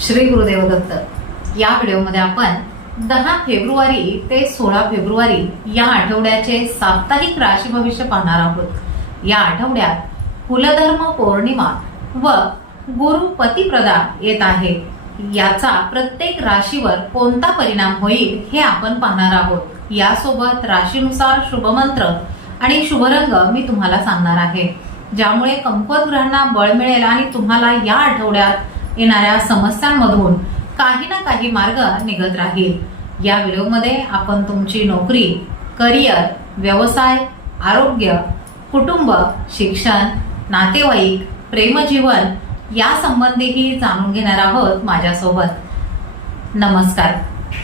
श्री गुरुदेव दत्त. या व्हिडिओमध्ये आपण दहा फेब्रुवारी ते सोळा फेब्रुवारी या आठवड्याचे साप्ताहिक राशी भविष्य पाहणार आहोत. या आठवड्यात कुलधर्म पौर्णिमा व गुरु पतिप्रदा येत आहे. याचा प्रत्येक राशीवर कोणता परिणाम होईल हे आपण पाहणार आहोत. यासोबत राशीनुसार शुभमंत्र आणि शुभरंग मी तुम्हाला सांगणार आहे. ज्यामुळे कमकुवत ग्रहांना बळ मिळेल आणि तुम्हाला या आठवड्यात येणाऱ्या समस्यांमधून काही ना काही मार्ग निघत राहील. या व्हिडिओमध्ये आपण तुमची नोकरी करिअर व्यवसाय आरोग्य कुटुंब शिक्षण नातेवाईक प्रेमजीवन या संबंधीही जाणून घेणार आहोत माझ्यासोबत. नमस्कार.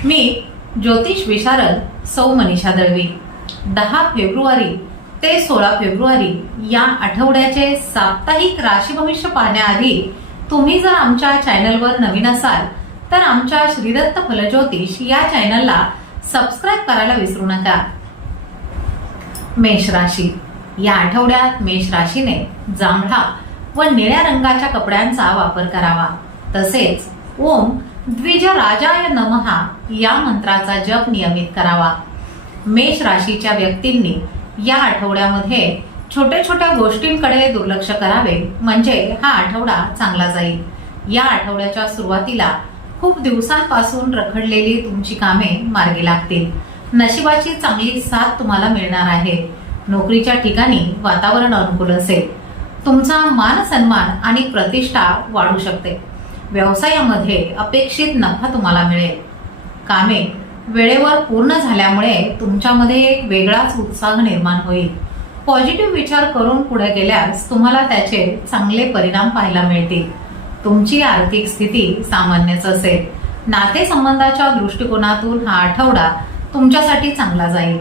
मी ज्योतिष विशारद सौ मनीषा दळवी. दहा फेब्रुवारी ते सोळा फेब्रुवारी या आठवड्याचे साप्ताहिक राशी भविष्य पाहण्याआधी तुम्ही जर आमच्या चॅनलवर नवीन असाल तर आमच्या श्रीदत्त फलज्योतिष या चॅनलला सबस्क्राईब करायला विसरू नका. मेष राशी. या आठवड्यात मेष राशीने जांभळा व निळ्या रंगाच्या कपड्यांचा वापर करावा. तसेच ओम द्विज राजाय नमहा या मंत्राचा जप नियमित करावा. मेष राशीच्या व्यक्तींनी या आठवड्यामध्ये छोट्या छोट्या गोष्टींकडे दुर्लक्ष करावे म्हणजे हा आठवडा चांगला जाईल. या आठवड्याच्या सुरुवातीला खूप दिवसांपासून रखडलेली तुमची कामे मार्गी लागतील. नशिबाची चांगली साथ तुम्हाला मिळणार आहे. नोकरीच्या ठिकाणी वातावरण अनुकूल असेल. तुमचा मान सन्मान आणि प्रतिष्ठा वाढू शकते. व्यवसायामध्ये अपेक्षित नफा तुम्हाला मिळेल. कामे वेळेवर पूर्ण झाल्यामुळे तुमच्यामध्ये एक वेगळाच उत्साह निर्माण होईल. पॉझिटिव्ह विचार करून पुढे गेल्यास तुम्हाला त्याचे चांगले परिणाम पाहायला मिळतील. तुमची आर्थिक स्थिती सामान्यच असेल. नातेसंबंधाच्या दृष्टिकोनातून हा आठवडा तुमच्यासाठी चांगला जाईल.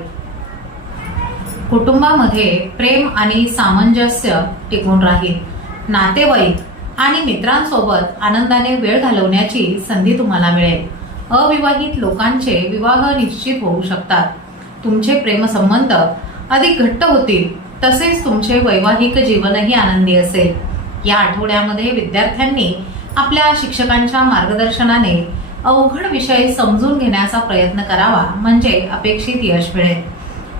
कुटुंबामध्ये प्रेम आणि सामंजस्य टिकून राहील. नातेवाईक आणि मित्रांसोबत आनंदाने वेळ घालवण्याची संधी तुम्हाला मिळेल. अविवाहित लोकांचे विवाह निश्चित होऊ शकतात. तुमचे प्रेमसंबंध अधिक घट्ट होतील. तसेच तुमचे वैवाहिक जीवनही आनंदी असेल. या आठवड्यामध्ये विद्यार्थ्यांनी आपल्या शिक्षकांच्या मार्गदर्शनाने अवघड विषय समजून घेण्याचा प्रयत्न करावा म्हणजे अपेक्षित यश मिळेल.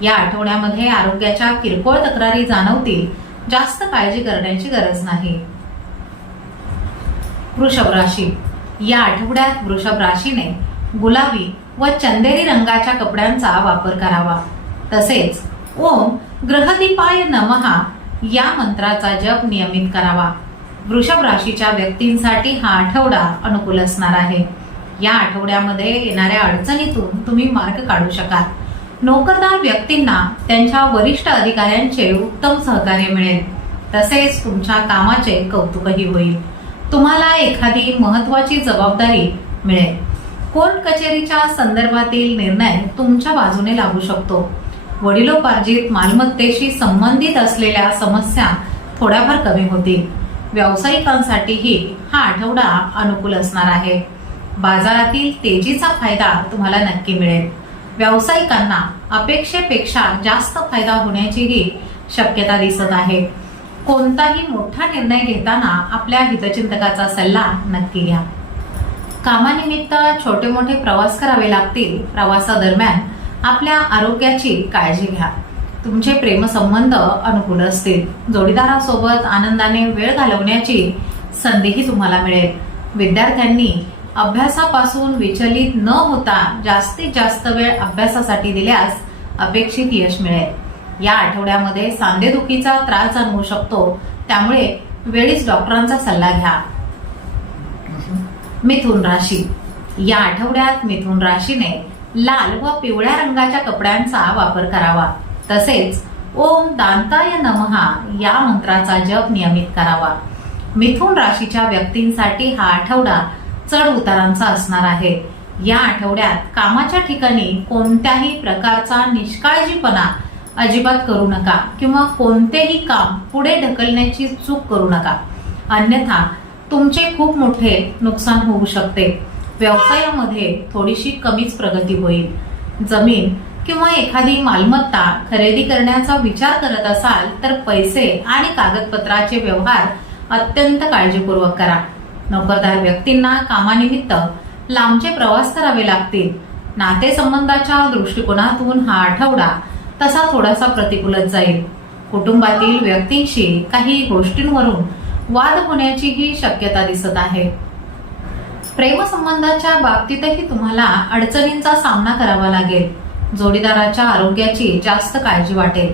या आठवड्यामध्ये आरोग्याच्या किरकोळ तक्रारी जाणवतील जास्त काळजी करण्याची गरज नाही. वृषभ राशी. या आठवड्यात वृषभ राशीने गुलाबी व चंदेरी रंगाच्या कपड्यांचा वापर करावा. तसेच ओम ग्रहदीपाय नमहा या मंत्राचा जप नियमित करावा. वृषभ राशीच्या व्यक्तींसाठी हा आठवडा अनुकूल असणार आहे. या आठवड्यामध्ये येणाऱ्या अडचणीतून तुम्ही मार्ग काढू शकाल. नोकरदार व्यक्तींना त्यांच्या वरिष्ठ अधिकाऱ्यांचे उत्तम सहकार्य मिळेल. तसेच तुमच्या कामाचे कौतुकही होईल. तुम्हाला एखादी महत्वाची जबाबदारी मिळेल. कोर्ट कचेरीच्या संदर्भातील निर्णय तुमच्या बाजूने लागू शकतो. वडिलोपार्जित मालमत्तेशी संबंधित असलेल्या समस्या थोड्याफार कमी होतील. व्यावसायिकांसाठीही हा आठवडा अनुकूल असणार आहे. बाजारातील तेजीचा फायदा तुम्हाला नक्की मिळेल. व्यावसायिकांना अपेक्षेपेक्षा जास्त फायदा होण्याचीही शक्यता दिसत आहे. कोणताही मोठा निर्णय घेताना आपल्या हितचिंतकाचा सल्ला नक्की घ्या. कामानिमित्त छोटे मोठे प्रवास करावे लागतील प्रवासादरम्यान. आपल्या आरोग्याची काळजी घ्या. तुमचे प्रेमसंबंध अनुकूल असतील. जोडीदारासोबत आनंदाने वेळ घालवण्याची संधीही तुम्हाला मिळेल. विद्यार्थ्यांनी अभ्यासापासून विचलित न होता जास्तीत जास्त वेळ अभ्यासासाठी दिल्यास अपेक्षित यश मिळेल. या आठवड्यामध्ये सांधेदुखीचा त्रास जाणवू शकतो. त्यामुळे वेळीच डॉक्टरांचा सल्ला घ्या. मिथुन राशी. या आठवड्यात मिथुन राशीने लाल व पिवळ्या रंगाच्या कपड्यांचा वापर करावा. तसेच ओम दांताय नमहा या मंत्राचा जप नियमित करावा. मिथुन राशीच्या व्यक्तींसाठी हा आठवडा चढ उतारांचा असणार आहे. या आठवड्यात कामाच्या ठिकाणी कोणत्याही प्रकारचा निष्काळजीपणा अजिबात करू नका किंवा कोणतेही काम पुढे ढकलण्याची चूक करू नका. अन्यथा तुमचे खूप मोठे नुकसान होऊ शकते. व्यवसायामध्ये थोडीशी कमीच प्रगती होईल. जमीन किंवा एखादी मालमत्ता खरेदी करण्याचा विचार करत असाल तर पैसे आणि कागदपत्राचे व्यवहार अत्यंत काळजीपूर्वक करा. नोकरदार व्यक्तींना कामानिमित्त लांबचे प्रवास करावे लागतील. नातेसंबंधाच्या दृष्टिकोनातून हा आठवडा तसा थोडासा प्रतिकूलच जाईल. कुटुंबातील व्यक्तींशी काही गोष्टींवरून वाद होण्याचीही शक्यता दिसत आहे. प्रेमसंबंधाच्या बाबतीतही तुम्हाला अडचणींचा सामना करावा लागेल. जोडीदाराच्या आरोग्याची जास्त काळजी वाटेल.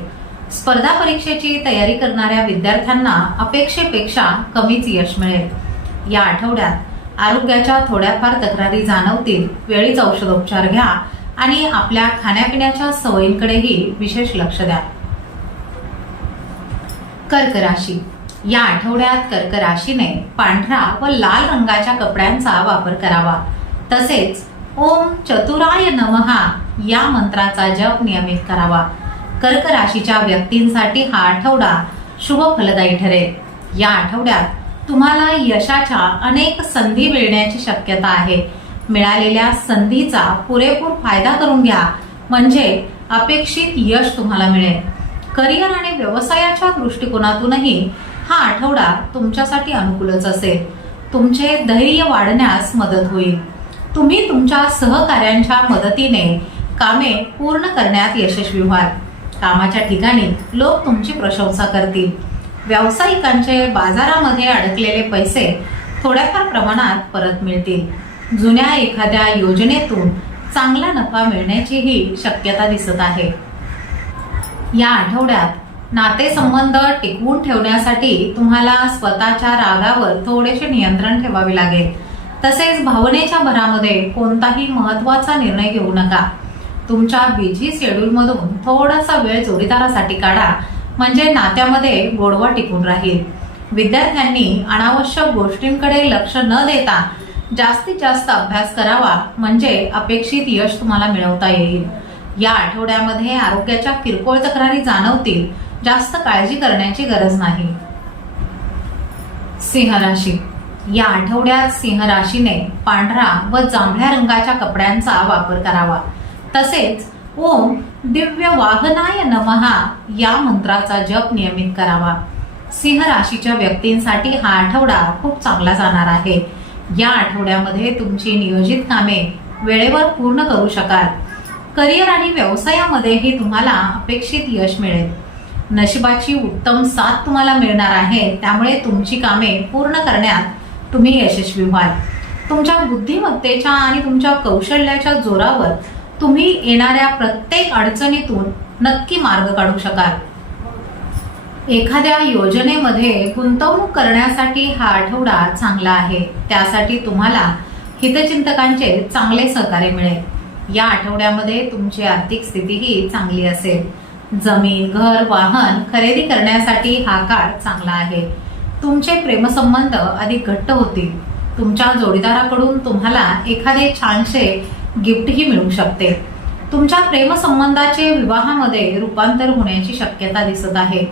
स्पर्धा परीक्षेची तयारी करणाऱ्या विद्यार्थ्यांना अपेक्षेपेक्षा कमीच यश मिळेल. या आठवड्यात आरोग्याच्या थोड्याफार तक्रारी जाणवतील वेळीच औषधोपचार घ्या आणि आपल्या खाण्यापिण्याच्या सवयींकडेही विशेष लक्ष द्या. कर्क राशी. या आठवड्यात कर्क राशीने पांढरा व लाल रंगाच्या कपड्यांचा वापर करावा. तसेच ओम चतुराय नमहा या मंत्राचा जप नियमित करावा. कर्क राशीच्या व्यक्तींसाठी हा आठवडा शुभ फलदायी ठरेल. या आठवड्यात तुम्हाला यशाच्या अनेक संधी मिळण्याची शक्यता आहे. मिळालेल्या संधीचा पुरेपूर फायदा करून घ्या. म्हणजे अपेक्षित यश तुम्हाला मिळेल. करिअर आणि व्यवसायाच्या दृष्टिकोनातूनही हा आठवडा तुमच्यासाठी अनुकूलच असेल. तुमचे धैर्य वाढण्यास मदत होईल. तुम्ही तुमच्या सहकाऱ्यांच्या मदतीने कामे पूर्ण करण्यात यशस्वी व्हाल. कामाच्या ठिकाणी लोक तुमची प्रशंसा करतील. व्यावसायिकांचे बाजारामध्ये अडकलेले पैसे थोड्याफार प्रमाणात परत मिळतील. जुन्या एखाद्या योजनेतून चांगला नफा मिळण्याचीही शक्यता दिसत आहे. या आठवड्यात नातेसंबंध टिकवून ठेवण्यासाठी तुम्हाला स्वतःच्या रागावर थोडेसे नियंत्रण ठेवावे लागेल. तसेच भावनेच्या भरामध्ये कोणताही महत्त्वाचा निर्णय घेऊ नका. तुमच्या बिझी शेड्यूलमधून थोडासा वेळ जोडीदारासाठी काढा म्हणजे नात्यामध्ये गोडवा टिकून राहील. विद्यार्थ्यांनी अनावश्यक गोष्टींकडे लक्ष न देता जास्तीत जास्त अभ्यास करावा म्हणजे अपेक्षित यश तुम्हाला मिळवता येईल. या आठवड्यामध्ये आरोग्याच्या किरकोळ तक्रारी जाणवतील जास्त काळजी करण्याची गरज नाही. सिंह राशी या आठवड्यात सिंह राशीने पांढरा व जांभळ्या रंगाच्या कपड्यांचा वापर करावा. तसेच ओम दिव्य वाहनाय नमहा या मंत्राचा जप नियमित करावा. सिंह राशीच्या व्यक्तींसाठी हा आठवडा खूप चांगला जाणार आहे. या आठवड्यामध्ये तुमची नियोजित कामे वेळेवर पूर्ण करू शकाल. करिअर आणि व्यवसायामध्येही तुम्हाला अपेक्षित यश मिळेल. नशिबाची उत्तम साथ तुम्हाला मिळणार आहे. त्यामुळे तुमची कामे पूर्ण करण्यात तुम्ही यशस्वी व्हाल. तुमच्या बुद्धिमत्तेच्या आणि तुमच्या कौशल्याच्या जोरावर तुम्ही येणाऱ्या प्रत्येक अडचणीतून नक्की मार्ग काढू शकाल. एखाद्या योजनेमध्ये गुंतवणूक करण्यासाठी हा आठवडा चांगला आहे. त्यासाठी तुम्हाला हितचिंतकांचे चांगले सहकार्य मिळेल. या आठवड्यामध्ये तुमची आर्थिक स्थितीही चांगली असेल. जमीन घर वाहन खरेदी करण्यासाठी हा काळ चांगला आहे. तुमचे प्रेमसंबंध अधिक घट्ट होतील. तुमच्या जोडीदाराकडून तुम्हाला एखादे छानसे गिफ्टही मिळू शकते. तुमच्या प्रेमसंबंधाचे विवाहामध्ये रूपांतर होण्याची शक्यता दिसत आहे.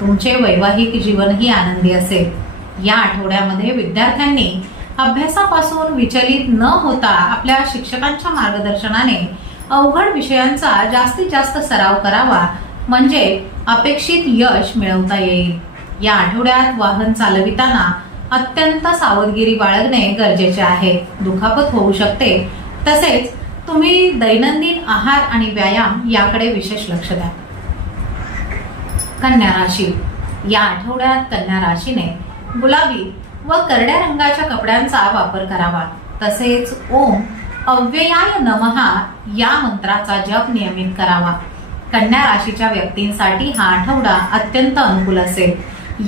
तुमचे वैवाहिक जीवनही आनंदी असेल. या आठवड्यामध्ये विद्यार्थ्यांनी अभ्यासापासून विचलित न होता आपल्या शिक्षकांच्या मार्गदर्शनाने अवघड विषयांचा जास्तीत जास्त सराव करावा म्हणजे अपेक्षित यश मिळवता येईल. या आठवड्यात वाहन चालविताना अत्यंत सावधगिरी बाळगणे गरजेचे आहे. दुखापत होऊ शकते. तसेच तुम्ही दैनंदिन आहार आणि व्यायाम याकडे विशेष लक्ष द्या. कन्या राशी. या आठवड्यात कन्या राशीने गुलाबी व करड्या रंगाच्या कपड्यांचा वापर करावा. तसेच ओम अव्ययाय नमहा या मंत्राचा जप नियमित करावा. कन्या राशीच्या व्यक्तींसाठी हा आठवडा अत्यंत अनुकूल असेल.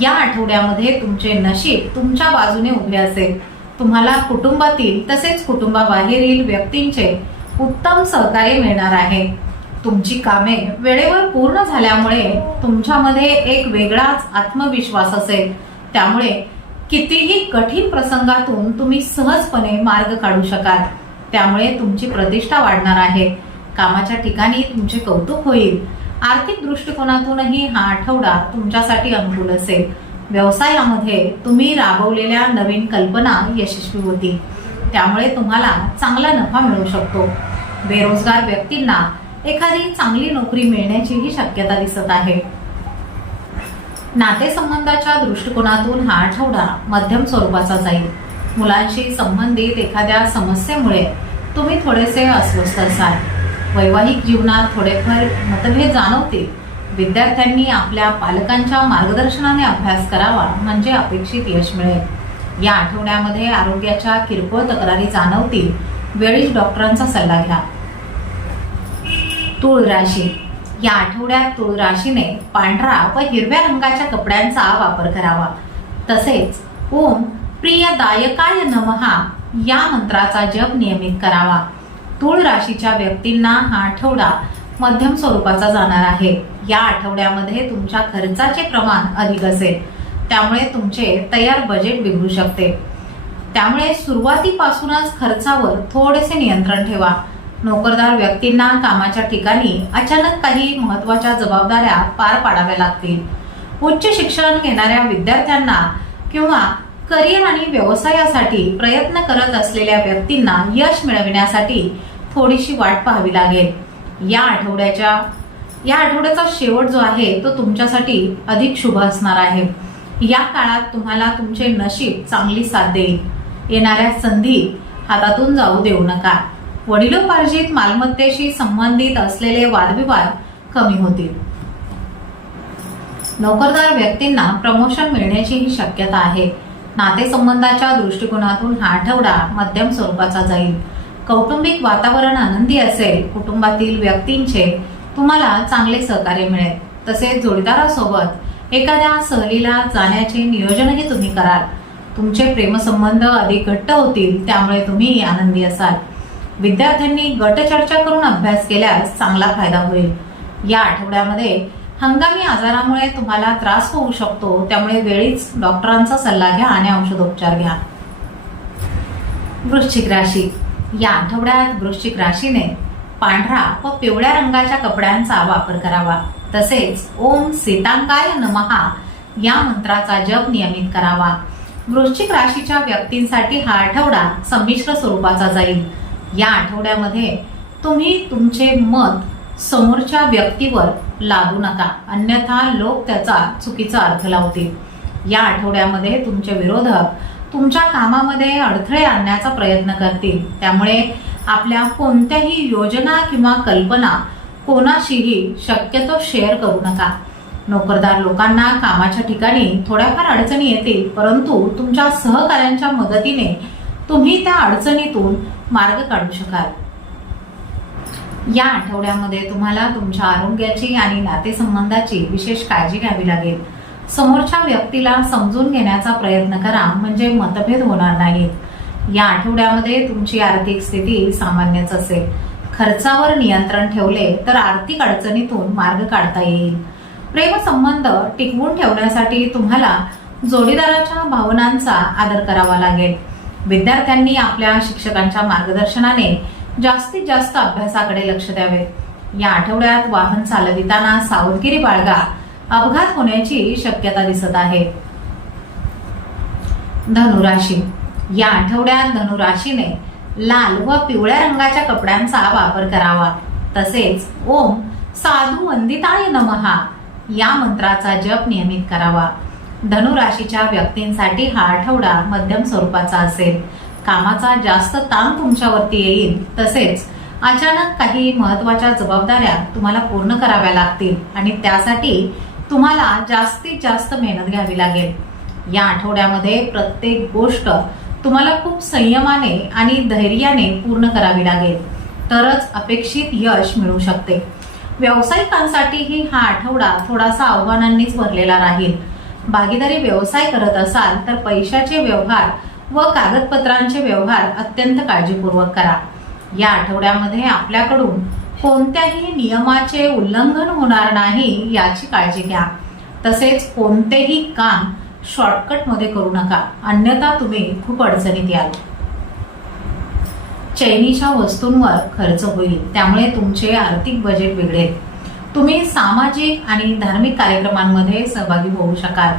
या आठवड्यामध्ये तुमचे नशीब तुमच्या बाजूने उभे असेल. तुम्हाला कुटुंबातील तसेच कुटुंबाबाहेरील व्यक्तींचे उत्तम सहकार्य मिळणार आहे. तुमची कामे वेळेवर पूर्ण झाल्यामुळे तुमच्यामध्ये एक वेगळाच आत्मविश्वास असेल. त्यामुळे कितीही कठीण प्रसंगातून तुम्ही सहजपणे मार्ग काढू शकाल. त्यामुळे तुमची प्रतिष्ठा वाढणार आहे. कामाच्या ठिकाणी तुमचे कौतुक होईल. आर्थिक दृष्टिकोनातूनही हा आठवडा तुमच्यासाठी अनुकूल असेल. व्यवसायामध्ये तुम्ही राबवलेल्या नवीन कल्पना यशस्वी होती त्यामुळे तुम्हाला चांगला नफा मिळू शकतो. बेरोजगार व्यक्तींना एखादी चांगली नोकरी मिळण्याचीही शक्यता दिसत आहे. नातेसंबंधाच्या दृष्टिकोनातून हा आठवडा मध्यम स्वरूपाचा जाईल. मुलांशी संबंधित एखाद्या समस्येमुळे तुम्ही थोडेसे अस्वस्थ असाल. वैवाहिक जीवनात थोडेफार मतभेद जाणवतील. विद्यार्थ्यांनी आपल्या पालकांच्या मार्गदर्शनाने अभ्यास करावा म्हणजे अपेक्षित यश मिळेल. या आठवड्यामध्ये आरोग्याच्या किरकोळ तक्रारी जाणवतील. वेळीच डॉक्टरांचा सल्ला घ्या. तुळ राशी. या आठवड्यात तुळ राशीने पांढरा व हिरव्या रंगाच्या कपड्यांचा वापर करावा. तसेच ओम प्रियदायकाय नमहा या मंत्राचा जप नियमित करावा. तूळ राशीच्या व्यक्तींना हा आठवडा मध्यम स्वरूपाचा जाणार आहे. या आठवड्यामध्ये तुमच्या खर्चाचे प्रमाण अधिक असेल. त्यामुळे तुमचे तयार बजेट बिघडू शकते. त्यामुळे सुरुवातीपासूनच खर्चावर थोडेसे नियंत्रण ठेवा. नोकरदार व्यक्तींना कामाच्या ठिकाणी अचानक काही महत्त्वाच्या जबाबदाऱ्या पार पाडाव्या लागतील. उच्च शिक्षण घेणाऱ्या विद्यार्थ्यांना किंवा करिअर आणि व्यवसायासाठी प्रयत्न करत असलेल्या व्यक्तींना यश मिळविण्यासाठी थोडीशी वाट पाहावी लागेल. या आठवड्याच्या या आठवड्याचा शेवट जो आहे तो तुमच्यासाठी अधिक शुभ असणार आहे. या काळात तुम्हाला तुमचे नशीब चांगली साथ देईल. येणाऱ्या संधी हातातून जाऊ देऊ नका. वडिलोपार्जित मालमत्तेशी संबंधित असलेले वादविवाद कमी होतील. नोकरदार व्यक्तींना प्रमोशन मिळण्याचीही शक्यता आहे. नातेसंबंधाच्या दृष्टिकोनातून हा आठवडा मध्यम स्वरूपाचा जाईल. कौटुंबिक वातावरण आनंदी असेल कुटुंबातील व्यक्तींचे तुम्हाला चांगले सहकार्य मिळेल. तसेच जोडीदारासोबत एखाद्या सहलीला जाण्याचे नियोजनही तुम्ही कराल. तुमचे प्रेमसंबंध अधिक घट्ट होतील त्यामुळे तुम्ही आनंदी असाल. विद्यार्थ्यांनी गटचर्चा करून अभ्यास केल्यास चांगला फायदा होईल. या आठवड्यामध्ये हंगामी आजारामुळे तुम्हाला त्रास होऊ शकतो. त्यामुळे वेळीच डॉक्टरांचा सल्ला घ्या आणि औषधोपचार घ्या. वृश्चिक राशी. या आठवड्यात वृश्चिक राशीने पांढरा व पिवळ्या रंगाच्या कपड्यांचा वापर करावा. तसेच ओम सीतांकाय नमहा या मंत्राचा जप नियमित करावा. वृश्चिक राशीच्या व्यक्तींसाठी हा आठवडा संमिश्र स्वरूपाचा जाईल. या आठवड्यामध्ये तुम्ही तुमचे मत समोरच्या व्यक्तीवर लादू नका. अन्यथा लोक त्याचा चुकीचा अर्थ लावतील. या आठवड्यामध्ये तुमचे विरोधक तुमच्या कामामध्ये अडथळे आणण्याचा प्रयत्न करतील. त्यामुळे आपल्या कोणत्याही योजना किंवा कल्पना कोणाशीही शक्यतो शेअर करू नका. नोकरदार लोकांना कामाच्या ठिकाणी थोड्याफार अडचणी येतील परंतु तुमच्या सहकाऱ्यांच्या मदतीने तुम्ही त्या अडचणीतून मार्ग काढू शकाल. या आठवड्यामध्ये तुम्हाला तुमच्या आरोग्याची आणि नातेसंबंधाची विशेष काळजी घ्यावी लागेल. समोरच्या व्यक्तीला समजून घेण्याचा प्रयत्न करा म्हणजे मतभेद होणार नाहीत. या आठवड्यामध्ये तुमची आर्थिक स्थिती सामान्यच असेल. खर्चावर नियंत्रण ठेवले तर आर्थिक अडचणीतून मार्ग काढता येईल. प्रेमसंबंध टिकवून ठेवण्यासाठी तुम्हाला जोडीदाराच्या भावनांचा आदर करावा लागेल. विद्यार्थ्यांनी आपल्या शिक्षकांच्या मार्गदर्शनाने जास्तीत जास्त अभ्यासाकडे लक्ष द्यावे. या आठवड्यात वाहन चालविताना सावधगिरी बाळगा. अपघात होण्याची शक्यता दिसत आहे. धनुराशी. या आठवड्यात धनुराशीने लाल व पिवळ्या रंगाच्या कपड्यांचा वापर करावा. तसेच ओम साधू वंदिताय नमहा. या मंत्राचा जप नियमित करावा. धनुराशीच्या व्यक्तींसाठी हा आठवडा मध्यम स्वरूपाचा असेल. कामाचा जास्त ताण तुमच्यावरती येईल. तसेच अचानक काही महत्त्वाच्या जबाबदाऱ्या तुम्हाला पूर्ण कराव्या लागतील आणि त्यासाठी तुम्हाला जास्तीत जास्त मेहनत घ्यावी लागेल. या आठवड्यामध्ये प्रत्येक गोष्ट तुम्हाला खूप संयमाने आणि धैर्याने पूर्ण करावी लागेल. तरच अपेक्षित यश मिळू शकते. व्यावसायिकांसाठीही हा आठवडा थोडासा आव्हानांनीच भरलेला राहील. भागीदारी व्यवसाय करत असाल तर पैशाचे व्यवहार व कागदपत्रांचे व्यवहार अत्यंत काळजीपूर्वक करा. या आठवड्यामध्ये आपल्याकडून कोणत्याही नियमाचे उल्लंघन होणार नाही याची काळजी घ्या. तसेच कोणतेही काम शॉर्टकटमध्ये करू नका. अन्यथा तुम्ही खूप अडचणीत याल. चैनीच्या वस्तूंवर खर्च होईल. त्यामुळे तुमचे आर्थिक बजेट बिघडेल. तुम्ही सामाजिक आणि धार्मिक कार्यक्रमांमध्ये सहभागी होऊ शकाल.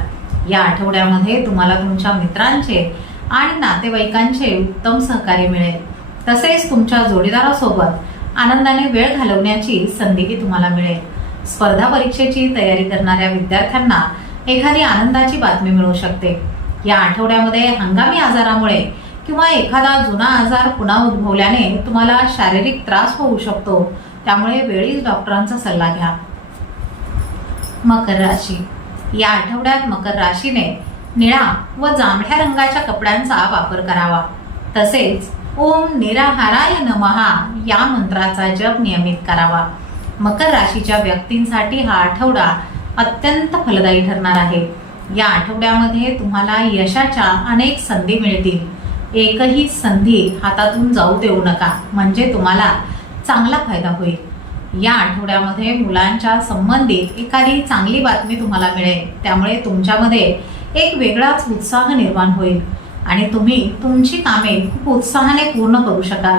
या आठवड्यामध्ये तुम्हाला तुमच्या मित्रांचे आणि नातेवाईकांचे उत्तम सहकार्य मिळेल. तसेच तुमच्या जोडीदारासोबत आनंदाने वेळ घालवण्याची संधीही तुम्हाला मिळेल. स्पर्धा परीक्षेची तयारी करणाऱ्या विद्यार्थ्यांना एखादी आनंदाची बातमी मिळू शकते. या आठवड्यामध्ये हंगामी आजारामुळे किंवा एखादा जुना आजार पुन्हा उद्भवल्याने तुम्हाला शारीरिक त्रास होऊ शकतो. त्यामुळे वेळीच डॉक्टरांचा सल्ला घ्या. मकर राशी. या आठवड्यात मकर राशीने निळा व जांभळ्या रंगाच्या कपड्यांचा वापर करावा. तसेच ओम निराहाराय नमहा या मंत्राचा जप नियमित करावा. मकर राशीच्या व्यक्तींसाठी हा आठवडा अत्यंत फलदायी ठरणार आहे. या आठवड्यामध्ये तुम्हाला यशाच्या अनेक संधी मिळतील. एकही संधी हातातून जाऊ देऊ नका म्हणजे तुम्हाला चांगला फायदा होईल. या आठवड्यामध्ये मुलांच्या संबंधित एखादी चांगली बातमी तुम्हाला मिळेल त्यामुळे तुमच्यामध्ये एक वेगळाच उत्साह निर्माण होईल. आणि तुम्ही तुमची कामे खूप उत्साहाने पूर्ण करू शकाल.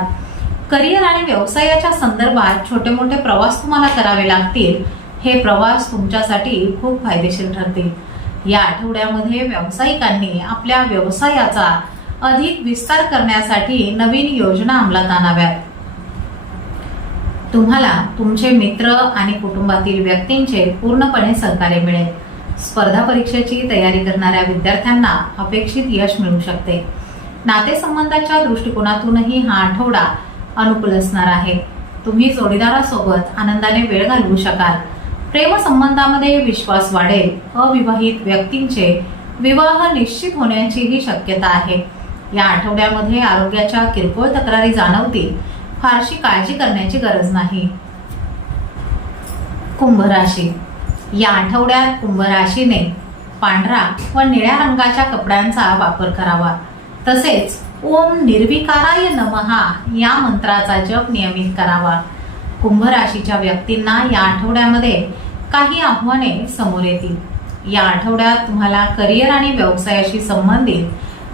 करिअर आणि व्यवसायाच्या संदर्भात छोटे मोठे प्रवास तुम्हाला करावे लागतील. हे प्रवास तुमच्यासाठी खूप फायदेशीर ठरतील. या आठवड्यामध्ये व्यावसायिकांनी आपल्या व्यवसायाचा अधिक विस्तार करण्यासाठी नवीन योजना अंमलात आणाव्यात. तुम्हाला तुमचे मित्र आणि कुटुंबातील व्यक्तींचे पूर्णपणे सहकार्य मिळेल. स्पर्धा परीक्षेची तयारी करणाऱ्या विद्यार्थ्यांना अपेक्षित यश मिळू शकते. नातेसंबंधाच्या दृष्टिकोनातूनही हा आठवडा अनुकूल असणार आहे. तुम्ही जोडीदारासोबत आनंदाने वेळ घालवू शकाल. प्रेमसंबंधामध्ये विश्वास वाढेल. अविवाहित व्यक्तींचे विवाह निश्चित होण्याचीही शक्यता आहे. या आठवड्यामध्ये आरोग्याच्या किरकोळ तक्रारी जाणवतील. फारशी काळजी करण्याची गरज नाही. कुंभ राशी या आठवड्यात कुंभ राशीने पांढरा व निळ्या रंगाच्या कपड्यांचा वापर करावा. तसेच ओम निर्विकाराय नमहा या मंत्राचा जप नियमित करावा. कुंभ राशीच्या व्यक्तींना या आठवड्यामध्ये काही आव्हाने समोर येतील. या आठवड्यात तुम्हाला करिअर आणि व्यवसायाशी संबंधित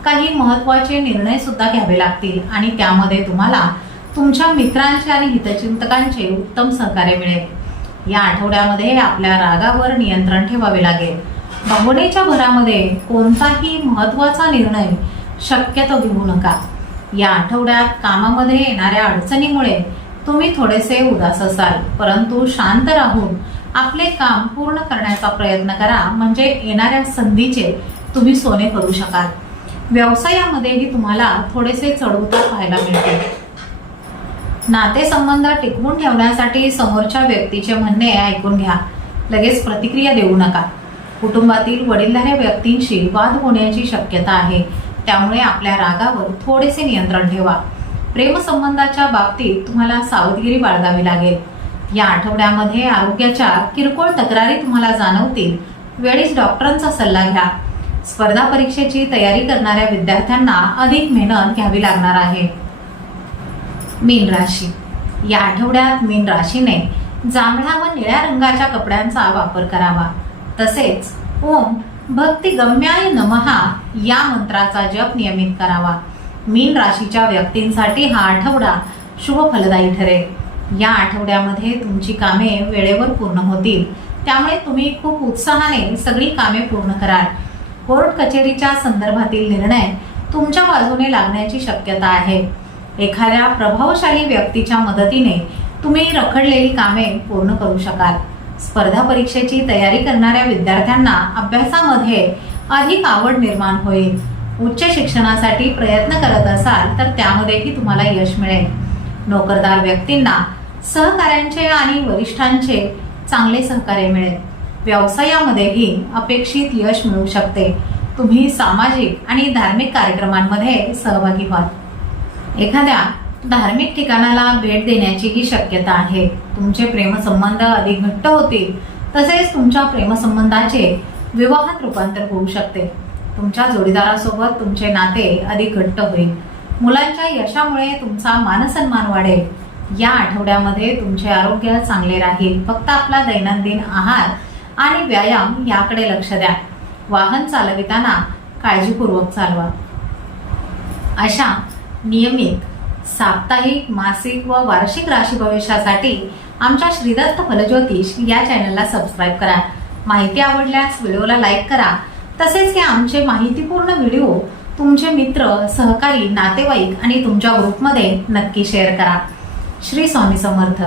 काही महत्त्वाचे निर्णय सुद्धा घ्यावे लागतील आणि त्यामध्ये तुम्हाला तुमच्या मित्रांचे आणि हितचिंतकांचे उत्तम सहकार्य मिळेल. या आठवड्यामध्ये आपल्या रागावर नियंत्रण ठेवावे लागेल. भावनेच्या भरामध्ये कोणताही महत्त्वाचा निर्णय शक्यतो घेऊ नका. या आठवड्यात कामामध्ये येणाऱ्या अडचणीमुळे तुम्ही थोडेसे उदास असाल परंतु शांत राहून आपले काम पूर्ण करण्याचा प्रयत्न करा म्हणजे येणाऱ्या संधीचे तुम्ही सोने करू शकाल. व्यवसायामध्येही तुम्हाला थोडेसे चढउतार पाहायला मिळतील. नातेसंबंध टिकवून ठेवण्यासाठी समोरच्या व्यक्तीचे म्हणणे ऐकून घ्या. लगेच प्रतिक्रिया देऊ नका. कुटुंबातील वडीलधाऱ्या व्यक्तींशी वाद होण्याची शक्यता आहे. त्यामुळे आपल्या रागावर थोडेसे नियंत्रण ठेवा. प्रेमसंबंधाच्या बाबतीत तुम्हाला सावधगिरी बाळगावी लागेल. या आठवड्यामध्ये आरोग्याच्या किरकोळ तक्रारी तुम्हाला जाणवतील. वेळीच डॉक्टरांचा सल्ला घ्या. स्पर्धा परीक्षेची तयारी करणाऱ्या विद्यार्थ्यांना अधिक मेहनत घ्यावी लागणार आहे. मीन राशी. या आठवड्यात मीन राशीने जांभळा व निळ्या रंगाच्या कपड्यांचा वापर करावा. तसेच ओम भक्ती गम्याय नमहा या मंत्राचा जप नियमित करावा. मीन राशीच्या व्यक्तींसाठी हा आठवडा शुभ फलदायी ठरेल. या आठवड्यामध्ये तुमची कामे वेळेवर पूर्ण होतील. त्यामुळे तुम्ही खूप उत्साहाने सगळी कामे पूर्ण कराल. कोर्ट कचेरीच्या संदर्भातील निर्णय तुमच्या बाजूने लागण्याची शक्यता आहे. एखाद्या प्रभावशाली व्यक्तीच्या मदतीने तुम्ही रखडलेली कामे पूर्ण करू शकाल. स्पर्धा परीक्षेची तयारी करणाऱ्या विद्यार्थ्यांना अभ्यासामध्ये अधिक आवड निर्माण होईल. उच्च शिक्षणासाठी प्रयत्न करत असाल तर त्यामध्येही तुम्हाला यश मिळेल. नोकरदार व्यक्तींना सहकाऱ्यांचे आणि वरिष्ठांचे चांगले सहकार्य मिळेल. व्यवसायामध्येही अपेक्षित यश मिळू शकते. तुम्ही सामाजिक आणि धार्मिक कार्यक्रमांमध्ये सहभागी व्हाल. एखाद्या धार्मिक ठिकाणाला भेट देण्याचीही शक्यता आहे. तुमचे प्रेमसंबंध अधिक घट्ट होतील तसेच तुमच्या प्रेमसंबंधाचे विवाहात रूपांतर होऊ शकते. तुमच्या जोडीदारासोबत तुमचे नाते अधिक घट्ट होईल. मुलांच्या यशामुळे तुमचा मानसन्मान वाढेल. या आठवड्यामध्ये तुमचे आरोग्य चांगले राहील. फक्त आपला दैनंदिन आहार आणि व्यायाम याकडे लक्ष द्या. वाहन चालविताना काळजीपूर्वक चालवा. अशा नियमित साप्ताहिक मासिक व वार्षिक राशी भविष्यासाठी आमच्या श्रीदत्त फलज्योतिष या चॅनलला सबस्क्राईब करा. माहिती आवडल्यास व्हिडिओला लाईक करा. तसेच हे आमचे माहितीपूर्ण व्हिडिओ तुमचे मित्र सहकारी नातेवाईक आणि तुमच्या ग्रुपमध्ये नक्की शेअर करा. श्री स्वामी समर्थ.